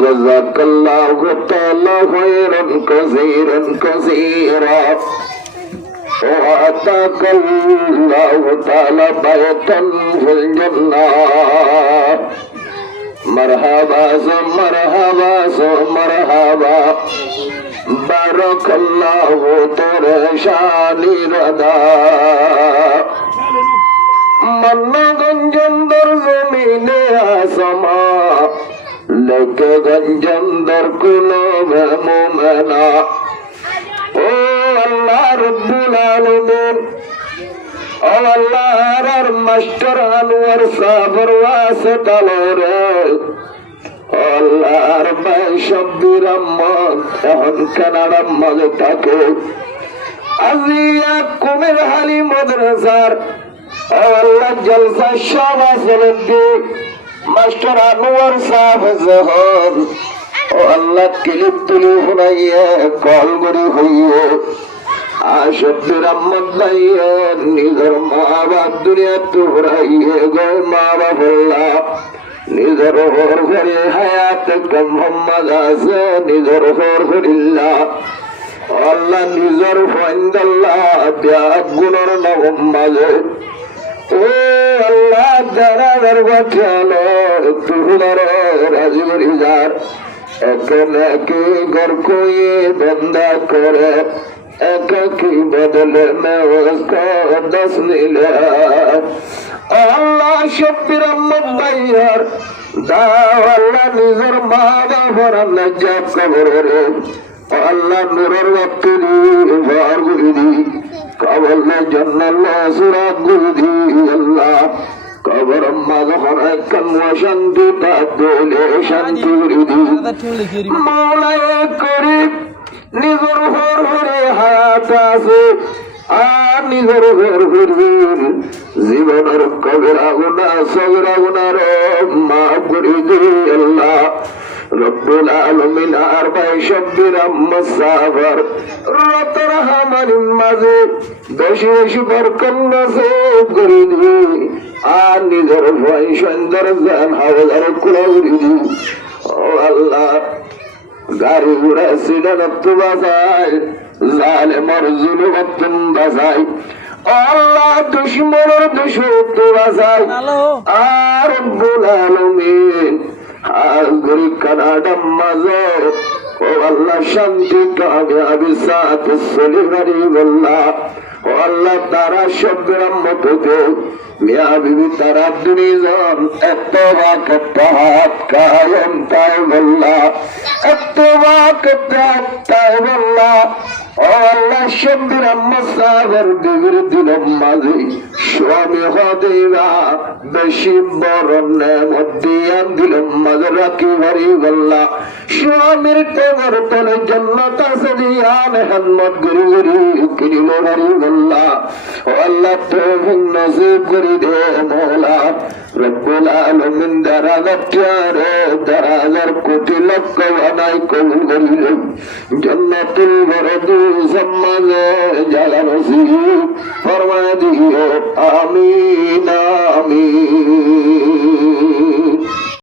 জাযাকাল্লাহু তাআলা খায়রান কাসীরান কাসীরা ওয়া আতাকাল্লাহু তাআলা বাইতান ফিল জান্নাহ। মারহাবা মারহাবা মারহাবা বারাকাল্লাহু তোরে শানি রাদা। মান্না গঞ্জন্দর জমিনে আসমা লেকে গঞ্জন্দর কুলব মুমিনা। ও আল্লাহ রব্বুল আলামিন, ও আল্লাহর মাস্টার আনোয়ার সাবর ওয়াসিতালরে আল্লাহর ভাই শব্বির আম্মদ এখন কানাডার মাঝে থাকে। আজিয়া কুমির হালি মাদ্রাসার আল্লাহ জলসা সব আসলেন দিক মাস্টার আনোয়ার সাহেব যখন ও আল্লাহ ক্লিপ তুলি শুনাইয়ে কল করি হইয়ে শব্বির আম্মদ ভাইয়ে নিজের মা বাপ দুনিয়া তুহরাইয়ে গয় মা বাপ আল্লাহ নিজের ঘর ঘরে হায়াত মোহাম্মদ আছে নিজের ঘর ঘরিল্লা আল্লাহ নিজের ফন্দাল্লাহ ব্যাগ গুণর মোহাম্মদ। ও আল্লাহ দারাদার বাচ্চালো তুহুলার রাজি করি যার একে ঘর কইয়ে বন্দা করে একাকি বদলে দশ নিলে আল্লাহ শব্বির আম্মদ ভাইয়ার দাও আল্লাহ নিজের মা বাবার নাজাত কবরে আল্লাহ নূরের বাতিলি ভার গুলি দি কবরলে জান্নাল্লাহ সুরাত গুলি দি আল্লাহ কবর আম্মা যখন একখান শান্তি তাদলে শান্তি গুলি দি মাওলায়ে করিম নিজের ঘর ঘরে হায়াত আছে আর নিজের ঘর ঘুরবেন জীবনের কবিরা গুণা সগরা গুণার মাফ করে দিই আল্লাহ রব্বুল আলামিন। আর ভাই শব্বির আম্মদ সাবর রত রহমানিন মাঝে বেশি বেশি বরকত নসিব করে দিই আর নিজের ভাই সুন্দর জান হাওলার কুলা করে দিই। ও আল্লাহ গাড়ি ঘোড়া সিডানত বাজায় জালেমর জুলুমতুন বাজায় আল্লাহ দুশমনের দুশমন বাজায় আর রব্বুল আলামিন আর গরি কানাডা মাঝে ও আল্লাহ শান্তি কামিয়াবি সাথ সলিহারি আল্লাহ ও আল্লাহ তারা শব্দের আম্মতকে মিয়া বিবি তারা দুনিজন এত্তবা কত্তাহাত কায়ম তাইবুল্লাহ এত্তবা কত্তাহাত তাইবুল্লাহ ও আল্লাহ শব্দের আম্মদ সাহেবের বিবির দিলের মাঝে স্বামী হদিরা বেশি বড় নেমত দিয়ান দিলের মাঝে রাখি ভারি গল্লা স্বামীর টেমর তলে জন্নত আছে দিয়ান হেনমত গরি গরি কিনিল ভারি গল্লা ও আল্লাহ তৌফিক নসিব করি দে মৌলা রব্বুল আলামিন দারাগারে দারাগার কোটি লক্ষ বানাই কবুল করিলেন জান্নাতুল বরদু সম্মানে জালা নসিব ফরমায় দিও আমিন আমিন।